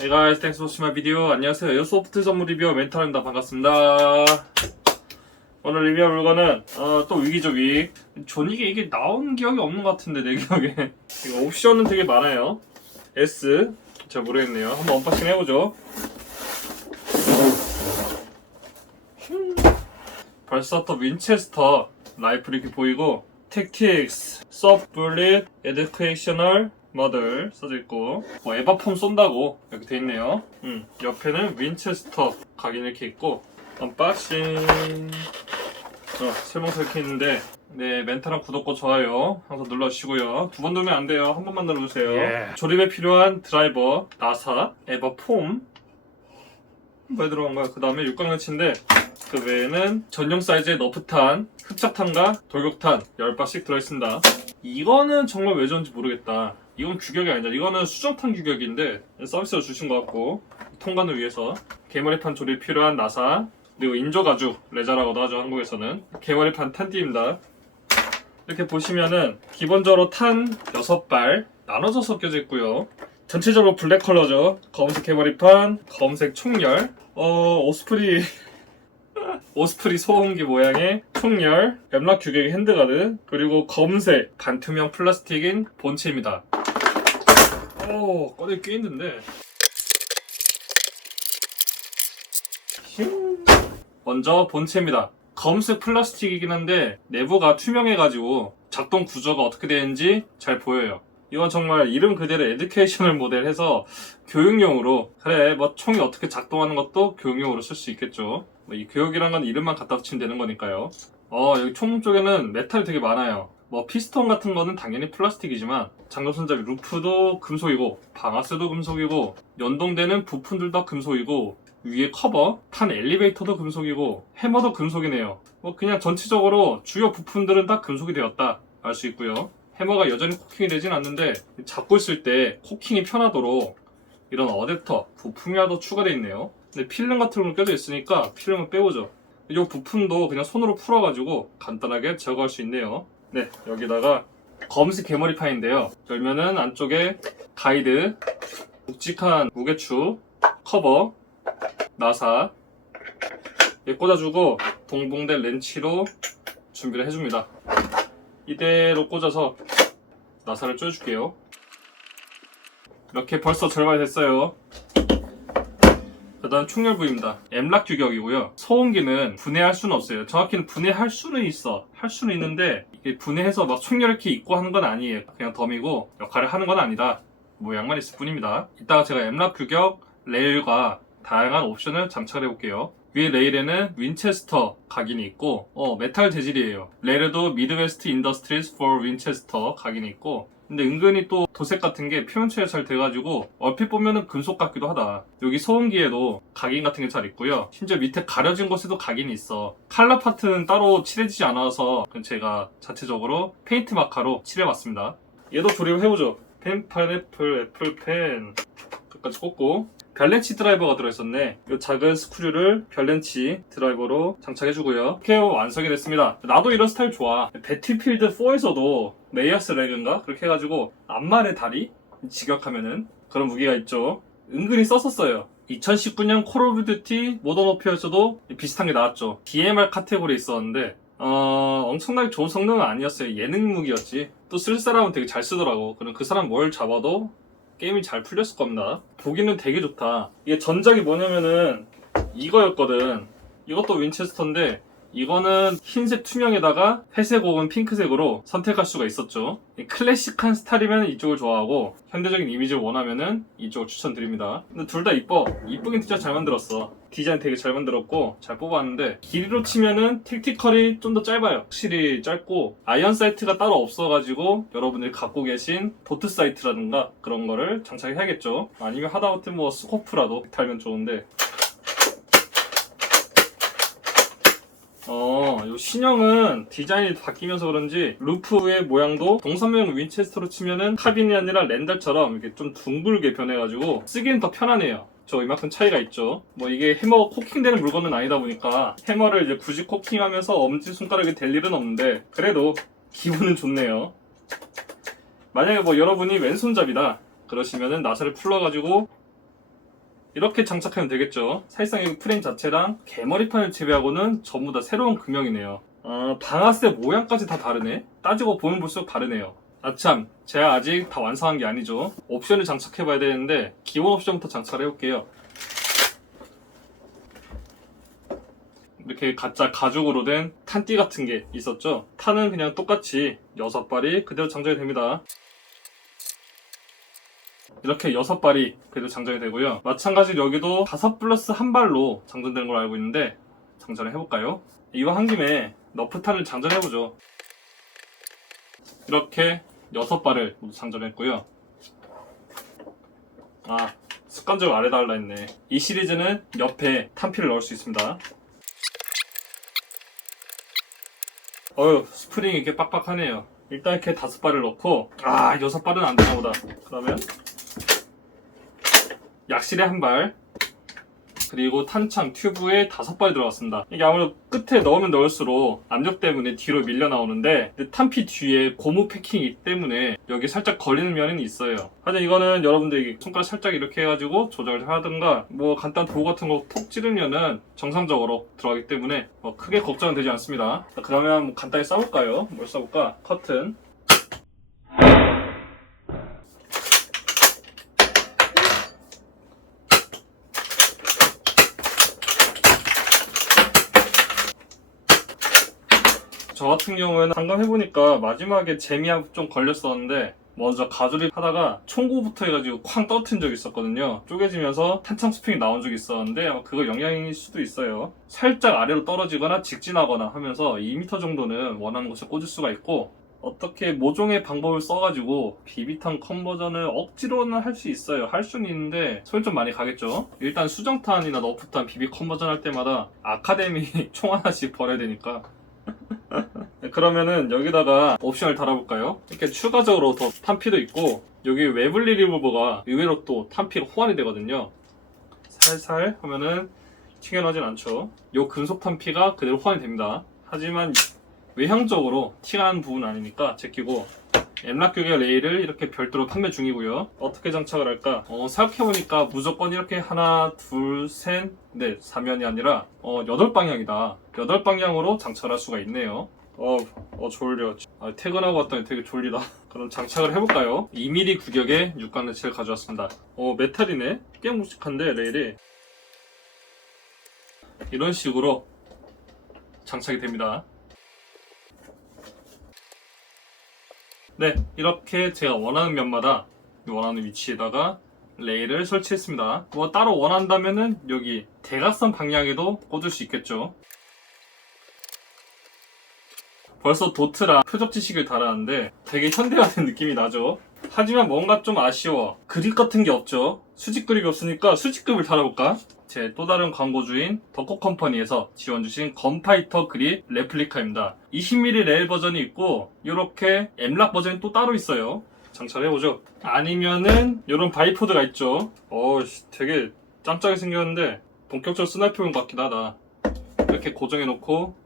Hey guys, thanks for watching my video. 안녕하세요. 에어소프트 전문 리뷰어 멘탈입니다. 반갑습니다. 오늘 리뷰할 물건은 또 위기죠, 위. 전 이게 나온 기억이 없는 것 같은데 내 기억에. 이거 옵션은 되게 많아요. S 잘 모르겠네요. 한번 언박싱 해보죠. 벌써 또 윈체스터 라이플 이렇게 보이고 택틱스, 서브블릿, 에듀케이셔널 머들 써져있고 뭐 에바폼 쏜다고 이렇게 돼있네요. 옆에는 윈체스터 각인 이렇게 있고 언박싱. 설명서 이렇게 있는데 네, 멘탈한 구독과 좋아요 항상 눌러주시고요. 두 번 누르면 안 돼요. 한 번만 눌러주세요. 조립에 필요한 드라이버, 나사, 에바폼 뭐에 들어간 거야. 그 다음에 육각렌치인데 그 외에는 전용 사이즈의 너프탄, 흡착탄과 돌격탄 10발씩 들어있습니다. 이거는 정말 왜 좋은지 모르겠다. 이건 규격이 아니잖아. 이거는 수정탄 규격인데 서비스로 주신 것 같고 통관을 위해서 개머리판 조립 필요한 나사, 그리고 인조가죽, 레자라고도 하죠 한국에서는. 개머리판 탄띠입니다. 이렇게 보시면은 기본적으로 탄 6발 나눠져서 껴져 있고요. 전체적으로 블랙 컬러죠. 검은색 개머리판, 검은색 총열, 오스프리 소음기 모양의 총열, 엠락 규격의 핸드가드, 그리고 검은색 반투명 플라스틱인 본체입니다. 꺼내 꽤 있는데. 먼저 본체입니다. 검은색 플라스틱이긴 한데 내부가 투명해가지고 작동 구조가 어떻게 되는지 잘 보여요. 이건 정말 이름 그대로 에듀케이셔널 모델 해서 교육용으로, 그래 뭐 총이 어떻게 작동하는 것도 교육용으로 쓸 수 있겠죠. 이 교육이란 건 이름만 갖다 붙이면 되는 거니까요. 여기 총 쪽에는 메탈이 되게 많아요. 뭐 피스톤 같은 거는 당연히 플라스틱이지만 장갑 손잡이 루프도 금속이고 방아쇠도 금속이고 연동되는 부품들 다 금속이고 위에 커버, 탄 엘리베이터도 금속이고 해머도 금속이네요. 그냥 전체적으로 주요 부품들은 다 금속이 되었다 알 수 있고요. 해머가 여전히 코킹이 되진 않는데 잡고 있을 때 코킹이 편하도록 이런 어댑터, 부품이라도 추가되어 있네요. 근데 필름 같은 거 껴져 있으니까 필름을 빼오죠. 이 부품도 그냥 손으로 풀어가지고 간단하게 제거할 수 있네요. 네, 여기다가 검은색 개머리판인데요. 열면은 안쪽에 가이드, 묵직한 무게추, 커버, 나사 꽂아주고 동봉된 렌치로 준비를 해줍니다. 이대로 꽂아서 나사를 조여줄게요. 이렇게 벌써 절반이 됐어요. 그 다음 총열 부위입니다. 엠락 규격이고요. 소음기는 분해할 수는 없어요. 정확히는 분해할 수는 있어. 할 수는 있는데 이게 분해해서 막 총열 이렇게 입고 하는 건 아니에요. 그냥 덤이고 역할을 하는 건 아니다. 모양만 있을 뿐입니다. 이따가 제가 엠락 규격 레일과 다양한 옵션을 장착해 볼게요. 위에 레일에는 윈체스터 각인이 있고 메탈 재질이에요. 레일에도 미드웨스트 인더스트리즈 for 윈체스터 각인이 있고, 근데 은근히 또 도색 같은 게 표면 처리가 잘 돼가지고 얼핏 보면은 금속 같기도 하다. 여기 소음기에도 각인 같은 게 잘 있고요. 심지어 밑에 가려진 곳에도 각인이 있어. 칼라 파트는 따로 칠해지지 않아서 제가 자체적으로 페인트 마카로 칠해봤습니다. 얘도 조립을 해보죠. 펜, 파인애플, 애플펜 끝까지 꽂고, 별렌치 드라이버가 들어있었네. 이 작은 스크류를 별렌치 드라이버로 장착해주고요. 이렇게 완성이 됐습니다. 나도 이런 스타일 좋아. 배틀필드 4에서도 메이어스 레그인가? 그렇게 해가지고 앞말의 다리 직역하면은 그런 무기가 있죠. 은근히 썼었어요. 2019년 콜 오브 듀티 모던 워페어에서도 비슷한 게 나왔죠. DMR 카테고리에 있었는데 엄청나게 좋은 성능은 아니었어요. 예능 무기였지. 또 쓸 사람은 되게 잘 쓰더라고. 그럼 그 사람 뭘 잡아도 게임이 잘 풀렸을 겁니다. 보기는 되게 좋다. 이게 전작이 뭐냐면은 이거였거든. 이것도 윈체스터인데 이거는 흰색 투명에다가 회색 혹은 핑크색으로 선택할 수가 있었죠. 클래식한 스타일이면 이쪽을 좋아하고 현대적인 이미지를 원하면은 이쪽을 추천드립니다. 근데 둘 다 이뻐. 이쁘긴 진짜 잘 만들었어. 디자인 되게 잘 만들었고 잘 뽑았는데 길이로 치면은 택티컬이 좀 더 짧아요. 확실히 짧고 아이언 사이트가 따로 없어가지고 여러분들이 갖고 계신 도트 사이트라든가 그런 거를 장착해야겠죠. 아니면 하다못해 뭐 스코프라도 달면 좋은데, 이 신형은 디자인이 바뀌면서 그런지 루프의 모양도 동선명 윈체스터로 치면은 카빈이 아니라 랜달처럼 이렇게 좀 둥글게 변해가지고 쓰기는 더 편하네요. 이만큼 차이가 있죠. 이게 해머가 코킹되는 물건은 아니다 보니까 해머를 이제 굳이 코킹하면서 엄지손가락이 될 일은 없는데 그래도 기분은 좋네요. 만약에 여러분이 왼손잡이다 그러시면은 나사를 풀러가지고 이렇게 장착하면 되겠죠. 사실상 이 프레임 자체랑 개머리판을 제외하고는 전부 다 새로운 금형이네요. 방아쇠 모양까지 다 다르네. 따지고 보면 볼수록 다르네요. 아참, 제가 아직 다 완성한 게 아니죠. 옵션을 장착해봐야 되는데 기본 옵션부터 장착을 해볼게요. 이렇게 가짜 가죽으로 된 탄띠 같은 게 있었죠. 탄은 그냥 똑같이 6발이 그대로 장전이 됩니다. 이렇게 6발이 그대로 장전이 되고요. 마찬가지로 여기도 5 플러스 1발로 장전되는 걸 알고 있는데 장전을 해볼까요? 이거 한 김에 너프탄을 장전해보죠. 이렇게 6발을 모두 장전했고요. 습관적으로 아래다 할라 했네. 이 시리즈는 옆에 탄피를 넣을 수 있습니다. 스프링이 이렇게 빡빡하네요. 일단 이렇게 5발을 넣고 6발은 안 되나 보다. 그러면 약실에 1발, 그리고 탄창 튜브에 5발이 들어갔습니다. 이게 아무래도 끝에 넣으면 넣을수록 압력 때문에 뒤로 밀려 나오는데 탄피 뒤에 고무 패킹이기 때문에 여기 살짝 걸리는 면이 있어요. 하지만 이거는 여러분들이 손가락 살짝 이렇게 해가지고 조절을 하든가 뭐 간단 도구 같은 거 톡 찌르면은 정상적으로 들어가기 때문에 크게 걱정은 되지 않습니다. 그러면 간단히 써볼까요? 뭘 써볼까? 커튼. 저 같은 경우에는 방금 해보니까 마지막에 재미가 좀 걸렸었는데 먼저 가조립 하다가 총구부터 해가지고 쾅 떨어뜨린 적이 있었거든요. 쪼개지면서 탄창 스프링이 나온 적이 있었는데 아마 그거 영향일 수도 있어요. 살짝 아래로 떨어지거나 직진하거나 하면서 2m 정도는 원하는 곳에 꽂을 수가 있고, 어떻게 모종의 방법을 써가지고 비비탄 컨버전을 억지로는 할 수 있어요. 할 수는 있는데 손이 좀 많이 가겠죠. 일단 수정탄이나 너프탄 비비 컨버전 할 때마다 아카데미 총 하나씩 버려야 되니까. 그러면은 여기다가 옵션을 달아볼까요? 이렇게 추가적으로 더 탄피도 있고, 여기 웨블리 리무버가 의외로 또 탄피가 호환이 되거든요. 살살 하면은 튀겨나오진 않죠. 요 금속 탄피가 그대로 호환이 됩니다. 하지만 외형적으로 티가 나는 부분은 아니니까 제끼고, 엠락 규격 레일을 이렇게 별도로 판매 중이고요. 어떻게 장착을 할까? 생각해보니까 무조건 이렇게 하나, 둘, 셋, 넷, 4면이 아니라 8방향이다. 8방향으로 장착할 수가 있네요. 졸려. 퇴근하고 왔더니 되게 졸리다. 그럼 장착을 해볼까요? 2mm 규격의 육각 레치를 가져왔습니다. 메탈이네? 꽤 묵직한데 레일이. 이런 식으로 장착이 됩니다. 네, 이렇게 제가 원하는 면마다 원하는 위치에다가 레일을 설치했습니다. 따로 원한다면은 여기 대각선 방향에도 꽂을 수 있겠죠. 벌써 도트랑 표적 지식을 달았는데 되게 현대화된 느낌이 나죠. 하지만 뭔가 좀 아쉬워. 그립 같은 게 없죠. 수직 그립이 없으니까 수직급을 달아볼까? 제 또 다른 광고주인 덕코컴퍼니에서 지원주신 건파이터 그립 레플리카입니다. 20mm 레일 버전이 있고 이렇게 엠락 버전이 또 따로 있어요. 장착해보죠. 아니면은 이런 바이포드가 있죠. 되게 짱짱하게 생겼는데 본격적으로 스나이퍼용 같긴 하다. 이렇게 고정해놓고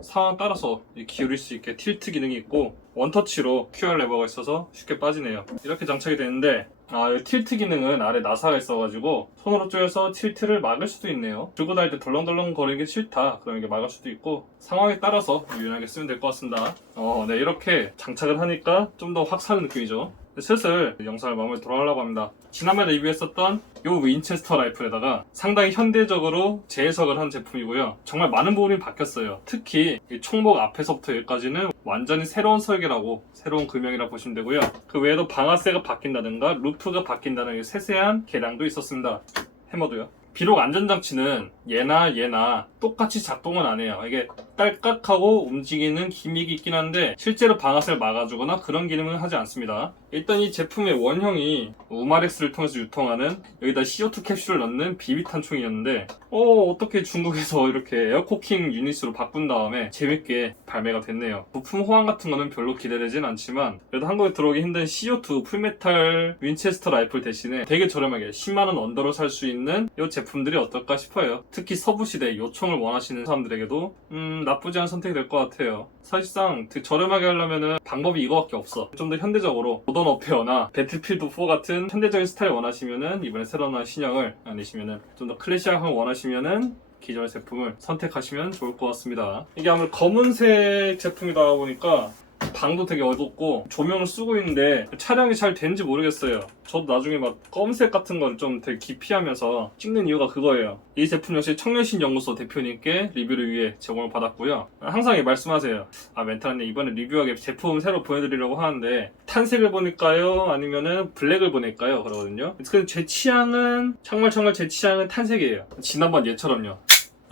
상황 따라서 기울일 수 있게 틸트 기능이 있고, 원터치로 QR 레버가 있어서 쉽게 빠지네요. 이렇게 장착이 되는데 이 틸트 기능은 아래 나사가 있어가지고 손으로 쪼여서 틸트를 막을 수도 있네요. 들고 다닐 때 덜렁덜렁 거리는 게 싫다 그러면 이게 막을 수도 있고, 상황에 따라서 유연하게 쓰면 될 것 같습니다. 네, 이렇게 장착을 하니까 좀 더 확 사는 느낌이죠. 슬슬 영상을 마무리 돌아가려고 합니다. 지난번에 리뷰했었던 이 윈체스터 라이플에다가 상당히 현대적으로 재해석을 한 제품이고요. 정말 많은 부분이 바뀌었어요. 특히 이 총목 앞에서부터 여기까지는 완전히 새로운 설계라고, 새로운 금형이라고 보시면 되고요. 그 외에도 방아쇠가 바뀐다든가 루프가 바뀐다는 세세한 개량도 있었습니다. 해머도요. 비록 안전장치는 얘나 똑같이 작동은 안 해요. 이게 딸깍하고 움직이는 기믹이 있긴 한데 실제로 방아쇠를 막아주거나 그런 기능은 하지 않습니다. 일단 이 제품의 원형이 우마렉스를 통해서 유통하는, 여기다 CO2 캡슐을 넣는 비비탄 총이었는데 어떻게 중국에서 이렇게 에어코킹 유닛으로 바꾼 다음에 재밌게 발매가 됐네요. 부품 호환 같은 거는 별로 기대되진 않지만 그래도 한국에 들어오기 힘든 CO2 풀메탈 윈체스터 라이플 대신에 되게 저렴하게 10만원 언더로 살 수 있는 이 제품 제품들이 어떨까 싶어요. 특히 서부시대 요청을 원하시는 사람들에게도 나쁘지 않은 선택이 될 것 같아요. 사실상 저렴하게 하려면은 방법이 이거밖에 없어. 좀 더 현대적으로 모던 어페어나 배틀필드 4 같은 현대적인 스타일 원하시면은 이번에 새로 나온 신형을 아니시면은 좀 더 클래식한 걸 원하시면은 기존의 제품을 선택하시면 좋을 것 같습니다. 이게 아무래도 검은색 제품이다 보니까 방도 되게 어둡고 조명을 쓰고 있는데 촬영이 잘 되는지 모르겠어요. 저도 나중에 막 검은색 같은 건 좀 되게 기피하면서 찍는 이유가 그거예요. 이 제품 역시 청년신 연구소 대표님께 리뷰를 위해 제공을 받았고요. 항상 말씀하세요. 멘탈님 이번에 리뷰하게 제품 새로 보여드리려고 하는데 탄색을 보낼까요? 아니면은 블랙을 보낼까요? 그러거든요. 근데 제 취향은 정말 제 취향은 탄색이에요. 지난번 예처럼요.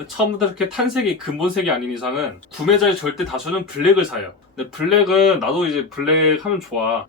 처음부터 이렇게 탄색이 근본색이 아닌 이상은 구매자의 절대 다수는 블랙을 사요. 근데 블랙은 나도 이제 블랙 하면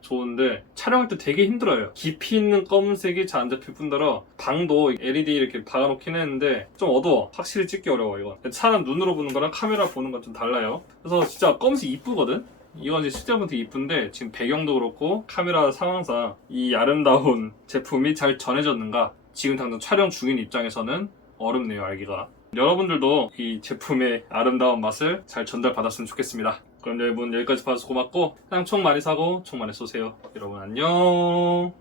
좋은데 촬영할 때 되게 힘들어요. 깊이 있는 검은색이 잘 안 잡힐 뿐더러 방도 LED 이렇게 박아놓긴 했는데 좀 어두워. 확실히 찍기 어려워 이건. 사람 눈으로 보는 거랑 카메라 보는 건 좀 달라요. 그래서 진짜 검은색 이쁘거든? 이건 이제 실제 보면 되게 이쁜데 지금 배경도 그렇고 카메라 상황상 이 아름다운 제품이 잘 전해졌는가 지금 당장 촬영 중인 입장에서는 어렵네요 알기가. 여러분들도 이 제품의 아름다운 맛을 잘 전달받았으면 좋겠습니다. 그럼 여러분 여기까지 봐주셔서 고맙고 그냥 총 많이 사고 총 많이 쏘세요. 여러분 안녕.